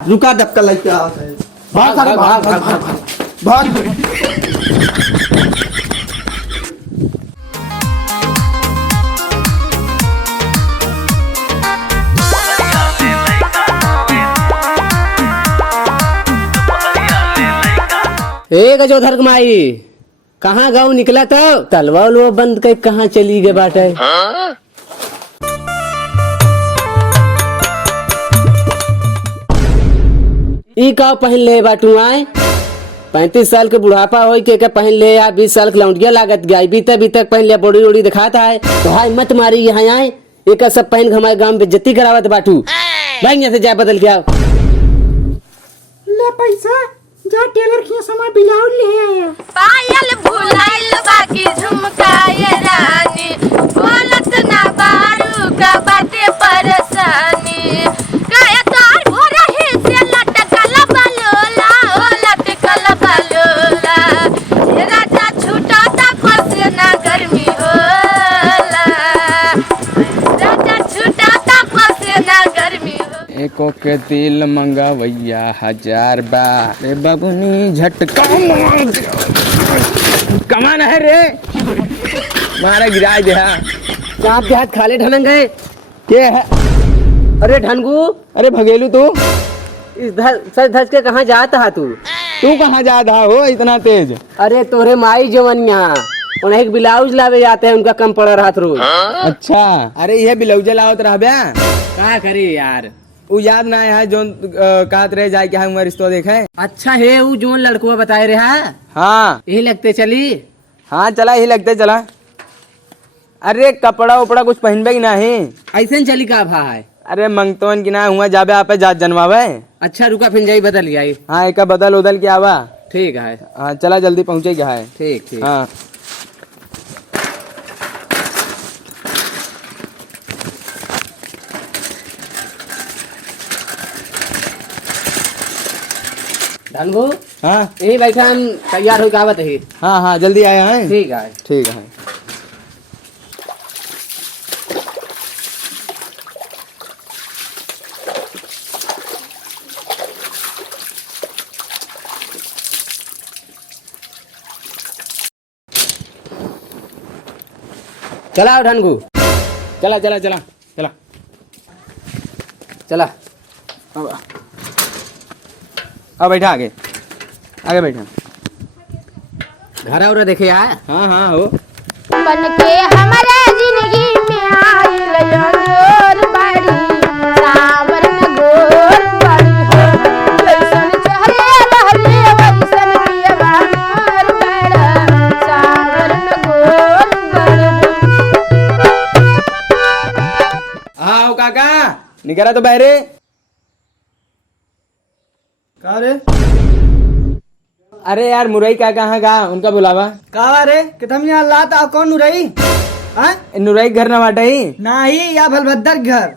रुका धक्का लेके आ भाग भाग भाग भाग भाग भाग। ए गजोधर माई कहाँ गाँव निकला तो तलवा उलवा बंद कर कहाँ चली गए बाटे। ई का पहन ले बाटू आए 35 साल के बुढ़ापा हो के पहन ले या 20 साल के लौंडिया लागत गया बीते बीते पहन ले बॉडी उड़ी दिखाता है तो हाय मत मारी यहाँ आए एक सब पहन हमारे गांव में बेइज्जती करावत बाटू भाई यहाँ से जा बदल के आओ। ले पैसा जा टेलर के समय ब्लाउज ले आया पायल भुलाइल बाकी झुमकाए रानी बोलत ना बारू का बाटे परेशानी काया तार भोरा ही से लटकल बलोला ओ लटकल बलोला ये राजा छूटा ता कोसे ना गर्मी होला राजा छूटा ता कोसे ना गर्मी होला एको के दिल मंगवैया 1000 बा रे बबुनी झटका कमान है रे मारा गिरा दे चाप के हाथ खाले ढलन गए के है। अरे ढनगू अरे भगेलू तू इस सच धज के कहाँ जाता है तू कहाँ जा रहा हो इतना तेज। अरे तोरे माई जवनिया उन्हें एक ब्लाउज लावे जाते हैं उनका कम पड़ रहा रोज। अच्छा अरे यह बिलौजा लावत रह बे क्या करी यार उ याद ना है जो कहत रहे जाए क्या उमर रिश्तो देखे। अच्छा है वो जो लड़कुआ बताए रहा हाँ यही लगते चली। हाँ चला यही लगते चला। अरे कपड़ा उपड़ा कुछ पहनबे की नहीं ऐसे चली का भाई। अरे मंगतवन की ना हुआ जाबे आप जात जनवावे। अच्छा रुका फिर जाई बदल गई। हाँ एक बदल उदल के आवा। ठीक है हाँ चला जल्दी पहुँचे क्या है। ठीक ठीक हाँ धनगू हाँ यही बैठा हम तैयार हो आवत है। हाँ हाँ जल्दी आया है। ठीक है ठीक है। चला ढनगू चला चला चला चला चला अब बैठा आगे आगे बैठा। घर और देखे यार। हाँ हाँ हो बन के हमारे जिंदगी में आइल अंजोर बाड़ी सावर में गोर बाड़ी हो जैसन चेहरे रहले वैसन पियवा मोर बड़ा सावर में गोर बाड़ी हाँ काका निकला तो बहरे का रे अरे यार मुरई काका कहाँ गा उनका बुलावा का रे कितम यहाँ लाता कौन नुरई हाँ नुरई घर न बाटा ही नहीं या बलभद्र घर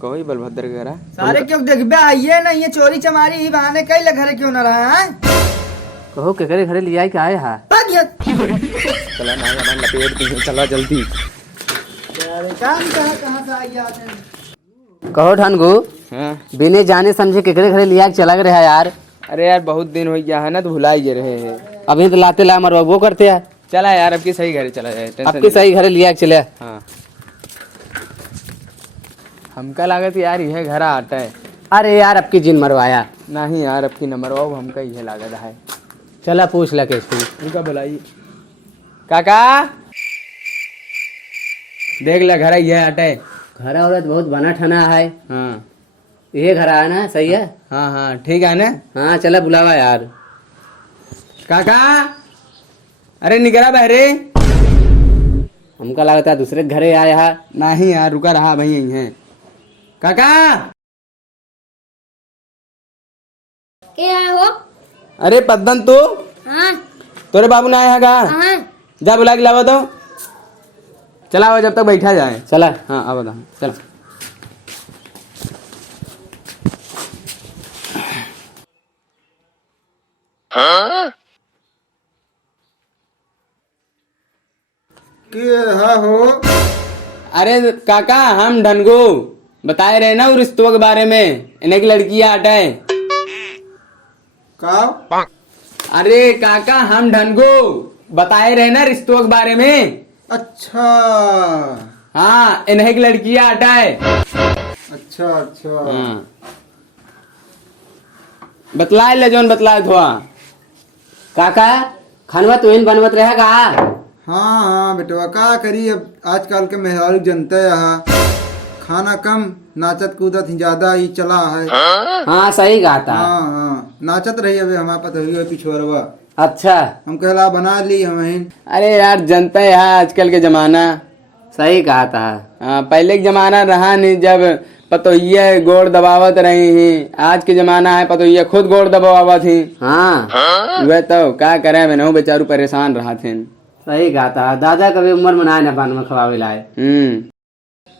कोई बलभद्र घर है। सारे क्यों देखबे आइए ना ये चोरी चमारी ही बहाने कई ले घरे क्यों न रहा है कहो के घरे घरे लिया क्या आए हा। चला ना लपेट दी चला जल्दी। काम कहाँ से आई जाते हैं। कहो ढनगू हाँ बिने जाने समझे केकरे घरे लिया चला रहा है यार। अरे यार बहुत दिन हो गया है ना तो भुला ही रहे हैं। अभी तो लाते ला मरवा वो करते हैं। चला यार अब की सही घरे चला जाए टेंशन आपके सही घरे लिया चले। हाँ हमका लागत यार यह घर आता है। अरे यार अब की जिन मरवाया नहीं यार अब की नंबर वाओ हमका यह लागत है। चला पूछ ला केस तू। उनका बुलाइए काका देख ले घर यह आता है। घर औरत बहुत बना ठना है। हाँ ये घर आया ना सही है। हाँ हाँ ठीक है ना। हाँ चला बुलावा यार। काका अरे निकला बहरे हमका लगता है दूसरे घरे आया है। नहीं यार रुका रहा भाई यही है। काका क्या हो अरे पद्दन तू हां तोरे बाबू ना आया गा हां जा बुला के लावा तो चला वो जब तक बैठा जाए। चला हाँ अब बता चल। के हा हो अरे काका हम ढनगू बताए रहे ना वो रिश्तों के बारे में, इन्हें की लड़की हटे। का अरे काका हम ढनगो बताए रहे ना रिश्तों के बारे में। अच्छा हाँ इन्हें की लड़कियां हटाए। अच्छा अच्छा। हाँ बतलाए ले जोन बतलाए थोड़ा। काका खानवा तो इन बनवत रहेगा। हाँ हाँ बेटवा का करी, अब आजकल के मेहरारू जनता है यहाँ खाना कम नाचत कूदत ही ज्यादा ही चला है। हाँ सही कहा था। हाँ हाँ नाचत रही अबे हमारे पास हुई पिछोरवा, अच्छा हम कहला बना ली हम। अरे यार जनता है आजकल के जमाना। सही कहा था। हाँ पहले के जमाना रहा नहीं जब पतोहिया गोड़ दबावत रही ही, आज के जमाना है पतोहिया खुद गोड़ दबावत ही। हाँ वह तो क्या करे मैं बेचारू परेशान रहा थे। सही कहा था। दादा कभी उम्र मनाए न बन में खवावे लाए।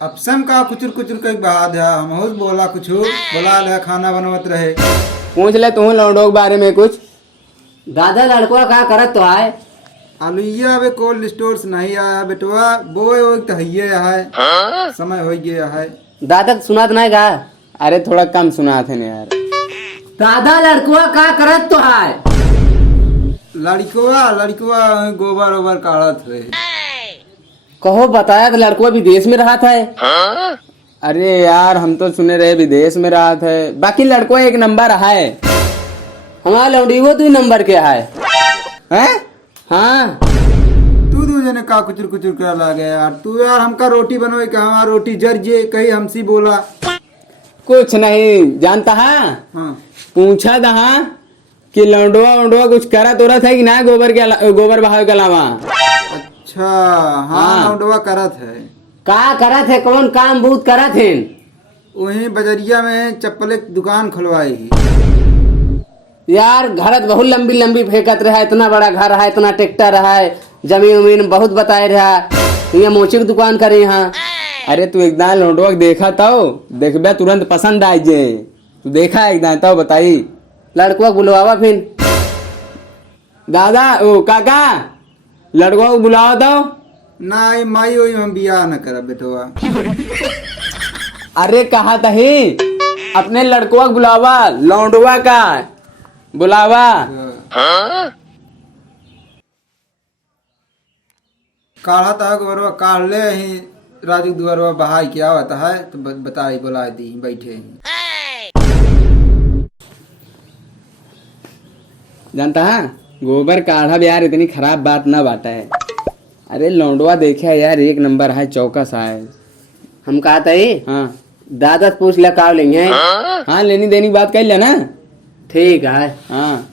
अब सम का कुचुर कुचुर कई बहा दिया, हम बोला कुछ बोला ले खाना बनवत रहे। पूछ ले तू लौंडो के बारे में कुछ। दादा लड़कों का करत तो है। आलुइया अबे कोल्ड स्टोर से नहीं आया बेटवा, बोए वो तो है है समय हो गया है। दादा सुनात नहीं गा। अरे थोड़ा कम सुना थे यार। दादा लड़कों का करत तो है। लड़कुआ लड़कुआ गोबर ओबर काढ़त रहे। कहो बताया तो लड़कों विदेश में रहा था। अरे यार हम तो सुने रहे विदेश में रहा थे, बाकी लड़को एक नंबर है। हमारा लौंडी वो 2 नंबर के है। हैं? हाँ तू दूजे ने का कुचुर कुचुर कर ला गया यार। तू यार हमका रोटी बनवे का हमारा रोटी जर जे कहीं हमसी बोला। कुछ नहीं जानता है। हाँ पूछा था कि लौंडवा वोंडवा कुछ करा तो रहा था कि ना गोबर बहाव के अलावा। अच्छा हाँ लौंडवा करत है। का करत है, कौन काम बहुत करत है। वहीं बजरिया में चप्पल की दुकान खुलवाई ही। यार घर बहुत लंबी लंबी फेंकत रहा, इतना बड़ा घर है, इतना ट्रैक्टर है, जमीन उमीन बहुत बताए रहा। ये मोची की दुकान करे यहाँ। अरे तू एकदम लौंडवा देखा तो देखबे तुरंत पसंद आ जे। तू देखा एकदम तो बताई। लड़कों बुलवावा फिर। दादा ओ काका लड़कों को बुलाओ तो। ना माई वही हम बियाह न करब बेटवा। अरे कहा था ही अपने लड़कों को बुलावा, लौंडवा का बुलावा। काढ़ा था गोबरवा काढ़ ले ही राजू दुआरवा बहाई क्या होता है तो बताई बुला दी बैठे ही। जानता है गोबर काढ़ा भी यार इतनी खराब बात ना बाटा है। अरे लौंडवा देखे यार एक नंबर है, चौकस है। हम कहा था ही हाँ दादा से पूछ ले का लेंगे। हाँ लेनी देनी बात कर लेना। ठीक है। हाँ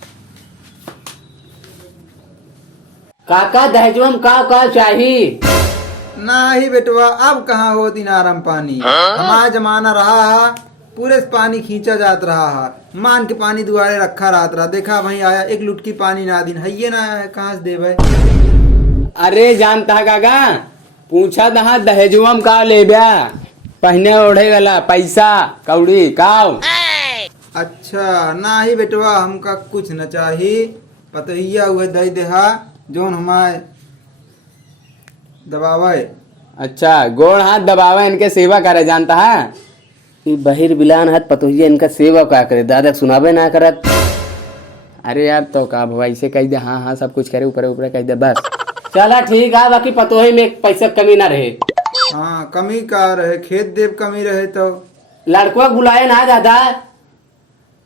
काका दहेजवा में का चाहिए। ना ही बेटवा अब कहाँ हो दिन आराम पानी। हमारा जमाना रहा पूरे से पानी खींचा जात रहा है, मान के पानी दुआरे रखा रहत रहा। देखा भाई आया एक लुटकी पानी ना दिन है ना है कहाँ से देवे। अरे जानता है काका पूछा था दहेजुआ में का ले ब्या पहने ओढ़े वाला पैसा कौड़ी काव। अच्छा ना ही बेटवा हमका कुछ न चाहिए, पतैया हुए दई देहा जोन हमारे दबावे। अच्छा गोड़ हाथ दबावा इनके सेवा करे। जानता है कि बहिर बिलान हाथ पतोहिया इनका सेवा का करे, दादा सुनाबे ना करत। अरे यार तो का भाई से कह दे हाँ हाँ सब कुछ करे ऊपर ऊपर कह दे बस। चला ठीक है, बाकी पतोही में पैसा कमी ना रहे। हाँ कमी का रहे खेत देव कमी रहे तो। लड़कों बुलाए ना दादा।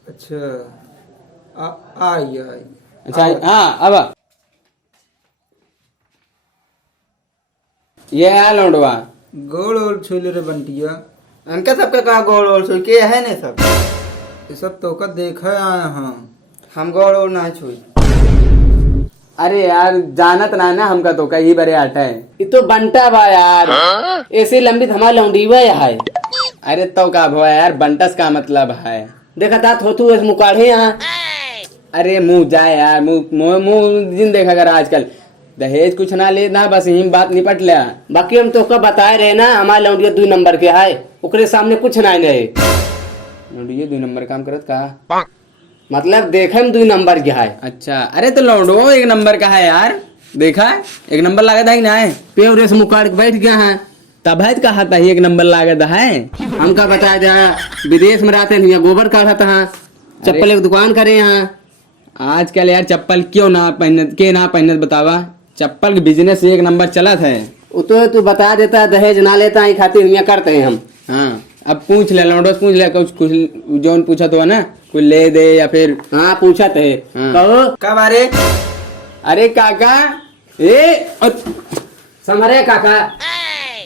अच्छा आई आई। अच्छा हाँ अब ये है लौंडवा। गोड़ ओड़ छुले रे बंटिया। उनका सबका का गोड़ ओड़ छुई के है ने सब। ये सब तो का देखा आया हाँ। हम गोड़ ओड़ ना छुई। अरे यार जानत ना ना हमका तो कहीं बड़े आटा है। ये तो बंटा बा यार। ऐसे लंबी हमारा लौंडीवा है। अरे तो का भवा यार बंटस का मतलब है। देखा था थोतू ऐसे मुकाढ़े यहाँ। अरे मुंह जाए यार मुंह जिन देखा कर आजकल दहेज कुछ ना ले ना बस यही बात निपट लिया। बाकी हम तो बताए रहे ना हमारे लौंडिया 2 नंबर के है, ओकरे सामने कुछ ना रहे। लौंडिया 2 नंबर काम करत का मतलब देखे में 2 नंबर के है। अच्छा अरे तो लौंडो 1 नंबर का है यार। देखा 1 नंबर लगा था कि ना है। पेवरे से मुकाड़ के बैठ गया है। तब है कहा था एक नंबर लागत है। हमका बता दे विदेश में रहते हैं गोबर काढ़ा हाँ चप्पल की दुकान करे यहाँ। आजकल यार चप्पल क्यों ना पहनत के ना पहनत बतावा, चप्पल के बिजनेस एक नंबर चलत है। वो तो तू बता देता दहेज ना लेता है खातिर यहाँ करते हैं हम। हाँ अब पूछ ले लौंडो से पूछ ले कुछ जौन पूछा तो है ना कोई ले दे या फिर। हाँ पूछा थे हाँ। कहो कब आ रे? अरे काका समरे काका।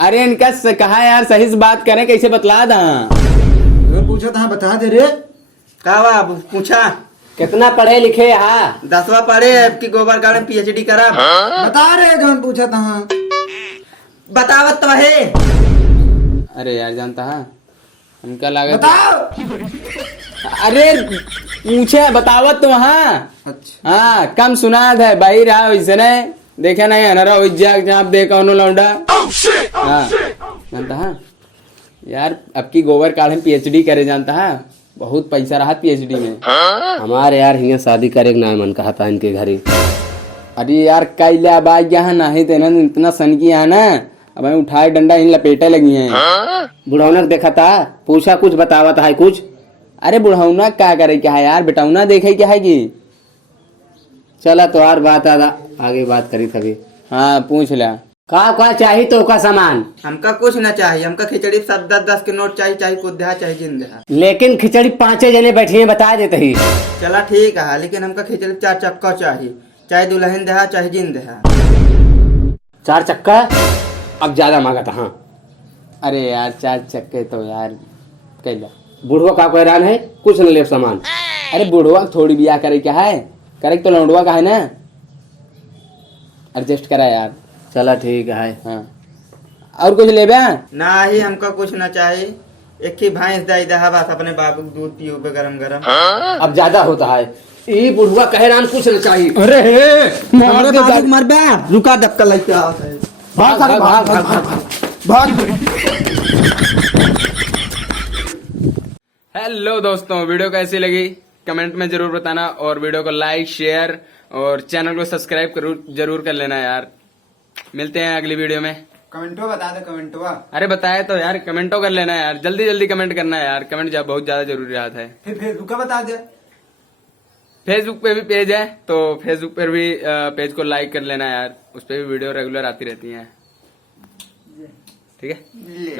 अरे इनका कहा यार सही से बात करें कैसे बतला दा। अगर पूछा था बता दे रे। का बा पूछा? कितना पढ़े लिखे हाँ? 10वां पढ़े अब की गोबर गार्डन PhD करा। बता रे जौन पूछा था। बतावत तो है। अरे यार जानता है हमका लागत। बताओ। अरे पूछे बतावत तो हाँ। अच्छा हाँ कम सुनाद है भाई रहा वैसे ने देखे नहीं हनारा जहाँ दे कौनो लौंडा। हाँ जानता है यार अब की गोबर काढ़े PhD करे जानता है बहुत पैसा रहा PhD में। हमारे यार यहाँ शादी करे ना मन कहा था इनके घर ही। अरे यार कैला बाग यहाँ नहीं तेना इतना सन की यहाँ ना अब उठाए डंडा इन लपेटे लगी हैं। बुढ़ौनक देखा था पूछा कुछ बतावा था कुछ। अरे बुढ़ौना क्या करे क्या है यार बेटाउना देखे क्या है कि। चला तो और बात आगे बात करी तभी। हाँ पूछ ला का चाहिए तो का सामान। हमका कुछ ना चाहिए, हमका खिचड़ी सब 10-10 के नोट चाहिए, चाहे कुद्या चाहे जिंदा। लेकिन खिचड़ी 5 जने बैठी है बता देते ही। चला ठीक है लेकिन हमका खिचड़ी 4 चक्का चाहिए, चाहे दुल्हन दहा चाहे जिन दहा। 4 चक्का अब ज्यादा मांगा था। हाँ अरे यार 4 चक्के तो यार कैला बुढ़वा का कोई हैरान है कुछ न ले सामान। अरे बुढ़वा थोड़ी बियाह करे क्या है करे तो लौंडवा का है ना एडजस्ट करा यार। चला ठीक है। हाँ और कुछ ले बे। ना ही हमका कुछ ना चाहिए, एक ही भैंस दही दहा बस अपने बाबू को दूध पियो गरम गरम। अब ज्यादा होता है ये बुढ़वा कह रहा कुछ न चाहिए। अरे मार दे मर बे रुका धक्का लग क्या है। भाग भाग भाग भाग भाग भाग। हेलो दोस्तों वीडियो कैसी लगी कमेंट में जरूर बताना और वीडियो को लाइक शेयर और चैनल को सब्सक्राइब जरूर कर लेना यार। मिलते हैं अगली वीडियो में। कमेंटो बता दे कमेंटो। अरे बताया तो यार कमेंटो कर लेना यार जल्दी जल्दी कमेंट करना है यार कमेंट बहुत ज्यादा जरूरी रहा है। फिर फेसबुक का बता दे। फेसबुक पे भी पेज है तो फेसबुक पर भी पेज को लाइक कर लेना यार उस पर भी वीडियो रेगुलर आती रहती है। ठीक है। ले।